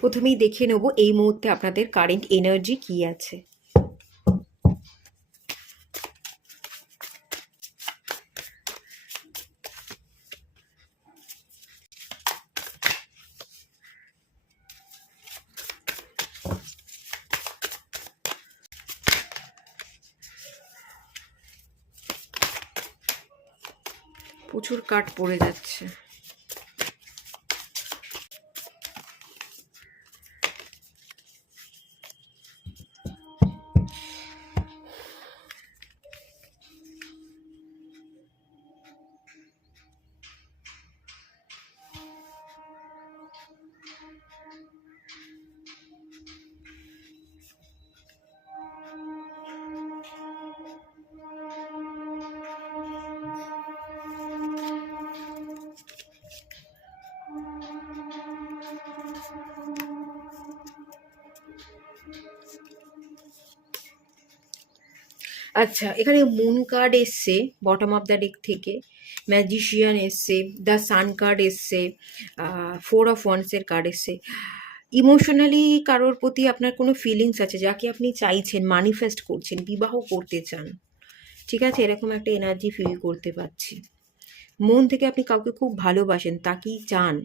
প্রথমেই দেখে নেব এই মুহূর্তে আপনাদের কারেন্ট এনার্জি কি আছে। প্রচুর কাঠ পড়ে যাচ্ছে। আচ্ছা, এখানে মুন কার্ড এসছে বটম অফ দ্য ডেক থেকে, ম্যাজিশিয়ান এসছে, দ্য সান কার্ড এসছে, 4 অফ ওয়ান্সের কার্ড এসছে। ইমোশনালি কারোর প্রতি আপনার কোনো ফিলিংস আছে, যাকে আপনি চাইছেন, ম্যানিফেস্ট করছেন, বিবাহ করতে চান। ঠিক আছে, এরকম একটা এনার্জি ফিল করতে পারছি। মন থেকে আপনি কাউকে খুব ভালোবাসেন, তাকেই চান।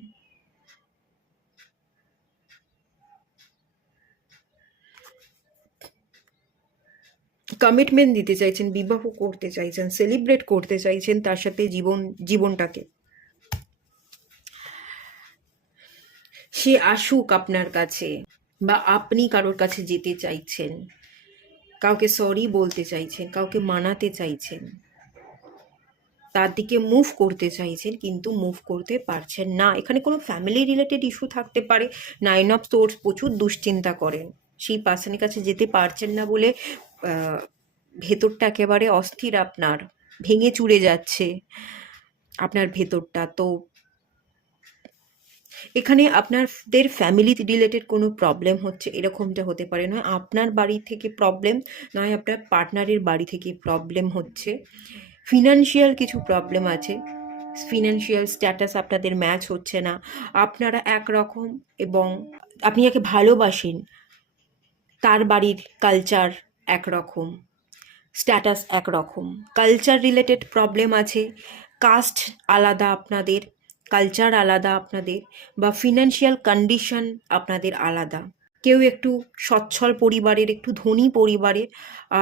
কমিটমেন্ট দিতে চাইছেন, বিবাহ করতে চাইছেন, সেলিব্রেট করতে চাইছেন তার সাথে জীবনটাকে। সে আসুক আপনার কাছে, বা আপনি কারোর কাছে যেতে চাইছেন, কাউকে সরি বলতে চাইছেন, কাউকে মানাতে চাইছেন, তার দিকে মুভ করতে চাইছেন, কিন্তু মুভ করতে পারছেন না। এখানে কোনো ফ্যামিলি রিলেটেড ইস্যু থাকতে পারে। 9 অফ সোর্স, প্রচুর দুশ্চিন্তা করেন, সেই পার্সনের কাছে যেতে পারছেন না বলে ভেতরটা একেবারে অস্থির, আপনার ভেঙে চুরে যাচ্ছে আপনার ভেতরটা। তো এখানে আপনাদের ফ্যামিলি রিলেটেড কোনো প্রবলেম হচ্ছে, এরকমটা হতে পারে। নয় আপনার বাড়ি থেকে প্রবলেম, নয় আপনার পার্টনারের বাড়ি থেকে প্রবলেম হচ্ছে। ফিনান্সিয়াল কিছু প্রবলেম আছে, ফিনান্সিয়াল স্ট্যাটাস আপনাদের ম্যাচ হচ্ছে না। আপনারা একরকম এবং আপনি যাকে ভালোবাসেন তার বাড়ির কালচার একরকম, স্ট্যাটাস একরকম। কালচার রিলেটেড প্রবলেম আছে, কাস্ট আলাদা আপনাদের, কালচার আলাদা আপনাদের, বা ফিনান্সিয়াল কন্ডিশন আপনাদের আলাদা। কেউ একটু সচ্ছল পরিবারের, একটু ধনী পরিবারের,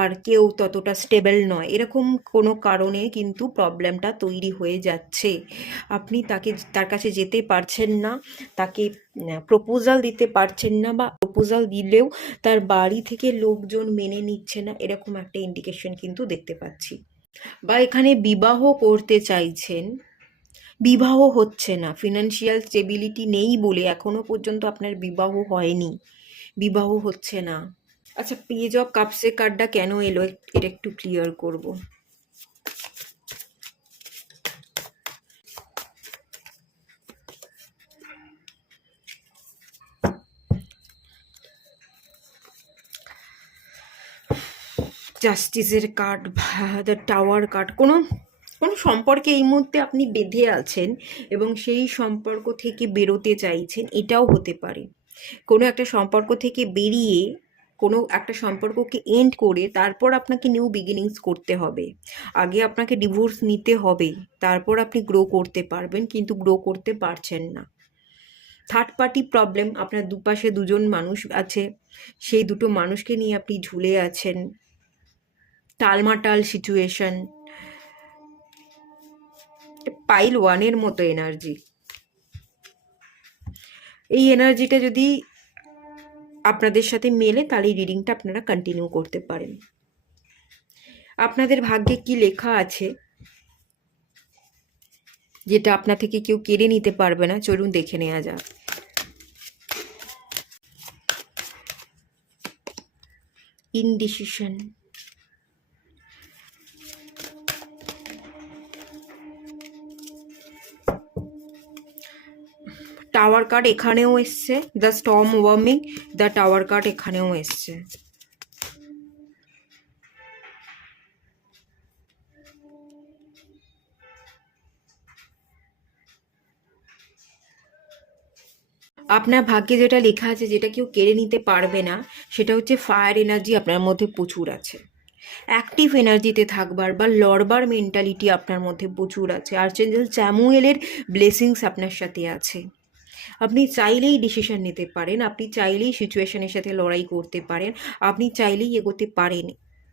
আর কেউ ততটা স্টেবল নয়। এরকম কোনো কারণে কিন্তু প্রবলেমটা তৈরি হয়ে যাচ্ছে। আপনি তার কাছে যেতে পারছেন না, তাকে প্রপোজাল দিতে পারছেন না, বা প্রপোজাল দিলেও তার বাড়ি থেকে লোকজন মেনে নিচ্ছে না, এরকম একটা ইন্ডিকেশন কিন্তু দেখতে পাচ্ছি। বা এখানে বিবাহ করতে চাইছেন, বিবাহ হচ্ছে না, ফিনান্সিয়াল স্টেবিলিটি নেই বলে এখনো পর্যন্ত আপনার বিবাহ হয়নি, বিবাহ হচ্ছে না। আচ্ছা, পেজ অফ কাপসে কার্ডটা কেন এলো এটা একটু ক্লিয়ার করব। জাস্টিসের কার্ড, দ্য টাওয়ার কার্ড। কোনো সম্পর্কে এই মুহূর্তে আপনি বেঁধে আছেন এবং সেই সম্পর্ক থেকে বেরোতে চাইছেন, এটাও হতে পারে। কোনো একটা সম্পর্ক থেকে বেরিয়ে, কোনো একটা সম্পর্ককে এন্ড করে তারপর আপনাকে নিউ বিগিনিংস করতে হবে। আগে আপনাকে ডিভোর্স নিতে হবে, তারপর আপনি গ্রো করতে পারবেন, কিন্তু গ্রো করতে পারছেন না। থার্ড পার্টি প্রবলেম, আপনার দুপাশে দুজন মানুষ আছে, সেই দুটো মানুষকে নিয়ে আপনি ঝুলে আছেন। টালমাটাল সিচুয়েশন, পাইল 1-এর মতো এনার্জি। এই এনার্জিটা যদি আপনাদের সাথে মেলে, তাহলে এই রিডিংটা আপনারা কন্টিনিউ করতে পারেন। আপনাদের ভাগ্যে কি লেখা আছে যেটা আপনার থেকে কেউ কেড়ে নিতে পারবে না, চলুন দেখে নেওয়া যাক। ইনডিসিশন, টাওয়ার কার্ড এখানেও এসছে, the storm warming, the tower card এখানেও এসছে। আপনার ভাগ্যে যেটা লেখা আছে, যেটা কেউ কেড়ে নিতে পারবে না, সেটা হচ্ছে ফায়ার এনার্জি আপনার মধ্যে প্রচুর আছে। অ্যাক্টিভ এনার্জিতে থাকবার বা লড়বার মেন্টালিটি আপনার মধ্যে প্রচুর আছে। আর্চেঞ্জেল স্যামুয়েলের ব্লেসিংস আপনার সাথে আছে। আপনি চাইলেই ডিসিশন নিতে পারেন, আপনি চাইলেই সিচুয়েশনের সাথে লড়াই করতে পারেন, আপনি চাইলেই এগোতে পারেন,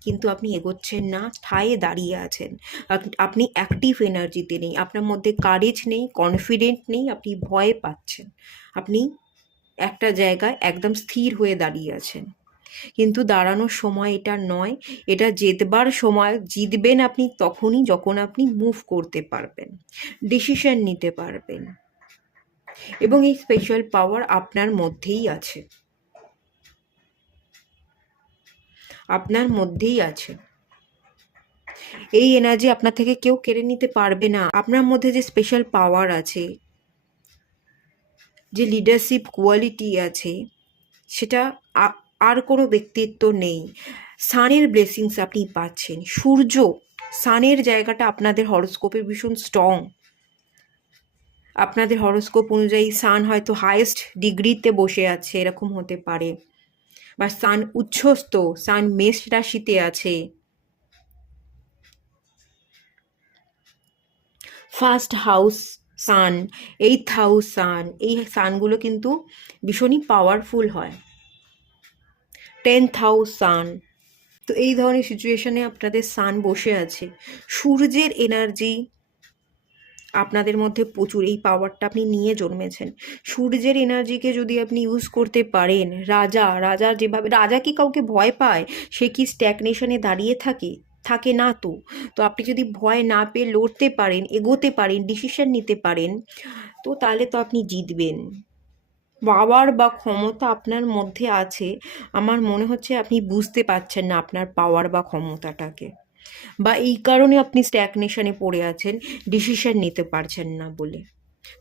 কিন্তু আপনি এগোচ্ছেন না, ঠায়ে দাঁড়িয়ে আছেন। আপনি অ্যাক্টিভ এনার্জিতে নেই, আপনার মধ্যে কারেজ নেই, কনফিডেন্ট নেই, আপনি ভয় পাচ্ছেন, আপনি একটা জায়গায় একদম স্থির হয়ে দাঁড়িয়ে আছেন। কিন্তু দাঁড়ানোর সময় এটা নয়, এটা জেতবার সময়। জিতবেন আপনি তখনই যখন আপনি মুভ করতে পারবেন, ডিসিশন নিতে পারবেন, এবং এই স্পেশাল পাওয়ার আপনার মধ্যেই আছে, আপনার মধ্যেই আছে। এই এনার্জি আপনার থেকে কেউ কেড়ে নিতে পারবে না। আপনার মধ্যে যে স্পেশাল পাওয়ার আছে, যে লিডারশিপ কোয়ালিটি আছে, সেটা আর কোনো ব্যক্তিত্ব নেই। সানের ব্লেসিংস আপনি পাচ্ছেন, সূর্য, সানের জায়গাটা আপনাদের হরোস্কোপে ভীষণ স্ট্রং। আপনাদের হরোস্কোপ অনুযায়ী সান হয়তো হাইয়েস্ট ডিগ্রিতে বসে আছে, এরকম হতে পারে, বা সান উচ্ছ্বস্ত, সান মেষ রাশিতে আছে। ফার্স্ট হাউস সান, 8th হাউস সান, এই সানগুলো কিন্তু ভীষণই পাওয়ারফুল হয়। 10th হাউস সান। তো এই ধরনের সিচুয়েশনে আপনাদের সান বসে আছে, সূর্যের এনার্জি আপনাদের মধ্যে প্রচুর, এই পাওয়ারটা আপনি নিয়ে জন্মেছেন। সূর্যের এনার্জিকে যদি আপনি ইউজ করতে পারেন, রাজা যেভাবে, রাজা কি কাউকে ভয় পায়? সে কি স্ট্যাগনেশনে দাঁড়িয়ে থাকে? থাকে না তো। তো আপনি যদি ভয় না পেয়ে লড়তে পারেন, এগোতে পারেন, ডিসিশন নিতে পারেন, তো তাহলে তো আপনি জিতবেন। পাওয়ার বা ক্ষমতা আপনার মধ্যে আছে, আমার মনে হচ্ছে আপনি বুঝতে পারছেন না আপনার পাওয়ার বা ক্ষমতাটাকে, বা এই কারণে আপনি স্ট্যাগনেশনে পড়ে আছেন, ডিসিশন নিতে পারছেন না বলে।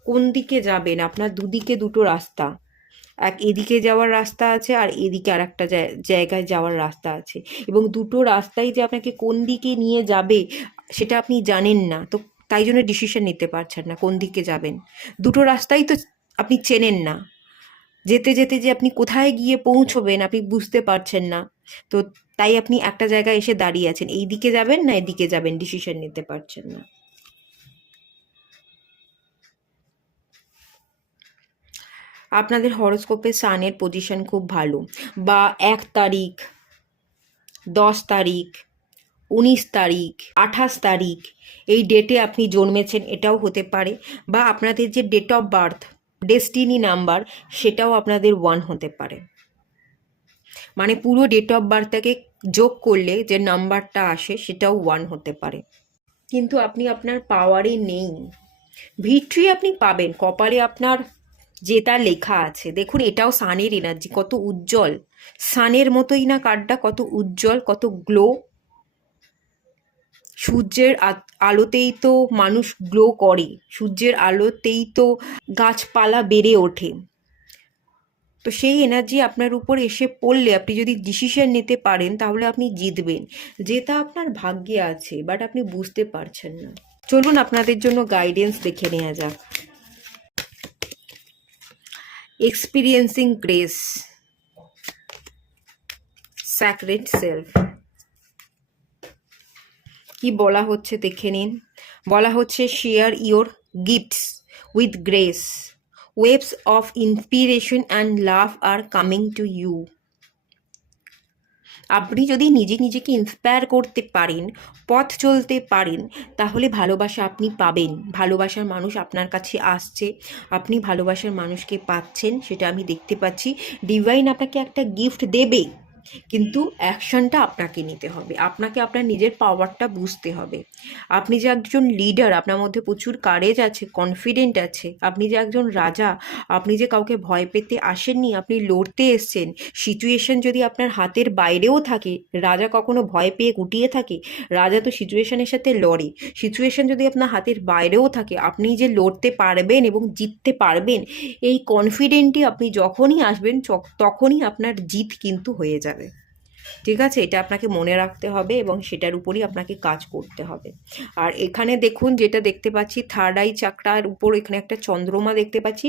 কোন দিকে যাবেন? আপনার দুদিকে দুটো রাস্তা, এক এদিকে যাওয়ার রাস্তা আছে আর এদিকে আর একটা জায়গায় যাওয়ার রাস্তা আছে, এবং দুটো রাস্তাই যে আপনাকে কোন দিকে নিয়ে যাবে সেটা আপনি জানেন না, তো তাই জন্য ডিসিশন নিতে পারছেন না কোন দিকে যাবেন। দুটো রাস্তাই তো আপনি চেনেন না, যেতে যেতে যে আপনি কোথায় গিয়ে পৌঁছবেন আপনি বুঝতে পারছেন না, তো তাই আপনি একটা জায়গায় এসে দাঁড়িয়ে আছেন, এই দিকে যাবেন না এদিকে যাবেন, ডিসিশন নিতে পারছেন না। আপনাদের হরোস্কোপে সানের পজিশন খুব ভালো, বা 1 তারিখ, 10 তারিখ, 19 তারিখ, 28 তারিখ, এই ডেটে আপনি জন্মেছেন এটাও হতে পারে, বা আপনাদের যে date of birth, destiny number, সেটাও আপনাদের 1 হতে পারে। মানে পুরো ডেট অফ বার্থটাকে যোগ করলে যে নাম্বারটা আসে সেটাও 1 হতে পারে। কিন্তু আপনি আপনার পাওয়ারে নেই। ভিক্টরি আপনি পাবেন, কপালে আপনার জেতা লেখা আছে। দেখুন এটাও সানের এনার্জি, কত উজ্জ্বল, সানের মতোই না কার্ডটা, কত উজ্জ্বল, কত গ্লো। সূর্যের আলোতেই তো মানুষ গ্লো করে, সূর্যের আলোতেই তো গাছপালা বেড়ে ওঠে। তো সেই এনার্জি আপনার উপর এসে পড়লে আপনি যদি ডিসিশন নিতে পারেন তাহলে আপনি জিতবেন, যেটা আপনার ভাগ্যে আছে, বাট আপনি বুঝতে পারছেন না। চলুন আপনাদের জন্য গাইডেন্স দেখে নেওয়া যাক। এক্সপিরিয়েন্সিং গ্রেস, স্যাক্রেড সেলফ, কি বলা হচ্ছে দেখে নিন। বলা হচ্ছে share your gifts with grace, waves of inspiration and love are coming to you. আপনি যদি নিজেকে ইন্সপায়ার করতে পারেন, পথ চলতে পারেন, তাহলে ভালোবাসা আপনি পাবেন। ভালোবাসার মানুষ আপনার কাছে আসছে, আপনি ভালোবাসার মানুষকে পাচ্ছেন, সেটা আমি দেখতে পাচ্ছি। ডিভাইন আপনাকে একটা গিফট দেবে, কিন্তু অ্যাকশনটা আপনাকে নিতে হবে, আপনাকে আপনার নিজের পাওয়ারটা বুঝতে হবে। আপনি যে একজন লিডার, আপনার মধ্যে প্রচুর কারেজ আছে, কনফিডেন্ট আছে, আপনি যে একজন রাজা, আপনি যে কাউকে ভয় পেতে আসেননি, আপনি লড়তে এসছেন। সিচুয়েশন যদি আপনার হাতের বাইরেও থাকে, রাজা কখনো ভয় পেয়ে গুটিয়ে থাকে? রাজা তো সিচুয়েশনের সাথে লড়ে। সিচুয়েশন যদি আপনার হাতের বাইরেও থাকে, আপনি যে লড়তে পারবেন এবং জিততে পারবেন, এই কনফিডেন্টই আপনি যখনই আসবেন তখনই আপনার জিত কিন্তু হয়ে যাবে। ঠিক আছে, এটা আপনাকে মনে রাখতে হবে এবং সেটার উপরই আপনাকে কাজ করতে হবে। আর এখানে দেখুন যেটা দেখতে পাচ্ছি, থার্ড আই চাকরার উপর এখানে একটা চন্দ্রমা দেখতে পাচ্ছি।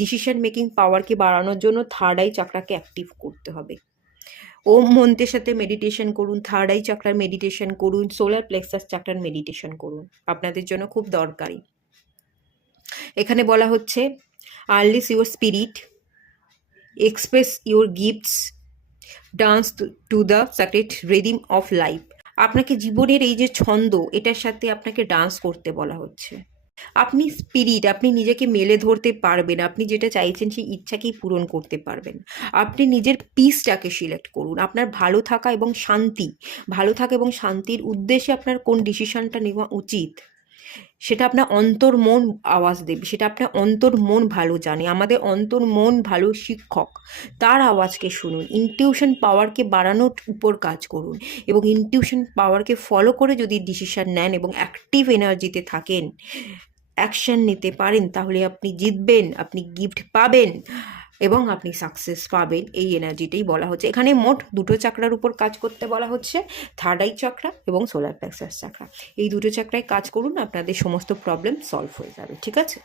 ডিসিশন মেকিং পাওয়ারকে বাড়ানোর জন্য থার্ড আই চাকরাকে অ্যাক্টিভ করতে হবে। ওম মন্ত্রের সাথে মেডিটেশন করুন, থার্ড আই চাকরার মেডিটেশন করুন, সোলার প্লেক্সাস চাকরার মেডিটেশন করুন, আপনাদের জন্য খুব দরকারি। এখানে বলা হচ্ছে আনলিস your spirit, express your gifts, dance to the sacred rhythm of life. আপনাকে জীবনের এই যে ছন্দ, এটার সাথে আপনাকে ডান্স করতে বলা হচ্ছে। আপনি স্পিরিট, আপনি নিজেকে মেলে ধরতে পারবেন, আপনি যেটা চাইছেন সেই ইচ্ছাকেই পূরণ করতে পারবেন। আপনি নিজের পিসটাকে সিলেক্ট করুন, আপনার ভালো থাকা এবং শান্তি, ভালো থাকা এবং শান্তির উদ্দেশ্যে আপনার কোন ডিসিশনটা নেওয়া উচিত, সেটা আপনার অন্তর মন আওয়াজ দেবে, সেটা আপনার অন্তর মন ভালো জানে। আমাদের অন্তর মন ভালো শিক্ষক, তার আওয়াজকে শুনুন। ইনটিউশন পাওয়ারকে বাড়ানোর উপর কাজ করুন, এবং ইনটিউশন পাওয়ারকে ফলো করে যদি ডিসিশন নেন এবং অ্যাক্টিভ এনার্জিতে থাকেন, অ্যাকশন নিতে পারেন, তাহলে আপনি জিতবেন, আপনি গিফট পাবেন এবং আপনি সাকসেস পাবেন। এই এনার্জিটাই বলা হচ্ছে। এখানে মোট দুটো চাকরার উপর কাজ করতে বলা হচ্ছে, থার্ড আই চাকরা এবং সোলার প্লেক্সাস চাকরা। এই দুটো চাকরায় কাজ করুন, আপনাদের সমস্ত প্রবলেম সলভ হয়ে যাবে। ঠিক আছে,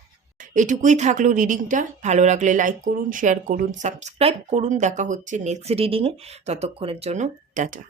এটুকুই থাকলো রিডিংটা। ভালো লাগলে লাইক করুন, শেয়ার করুন, সাবস্ক্রাইব করুন। দেখা হচ্ছে নেক্সট রিডিংয়ে, ততক্ষণের জন্য টাটা।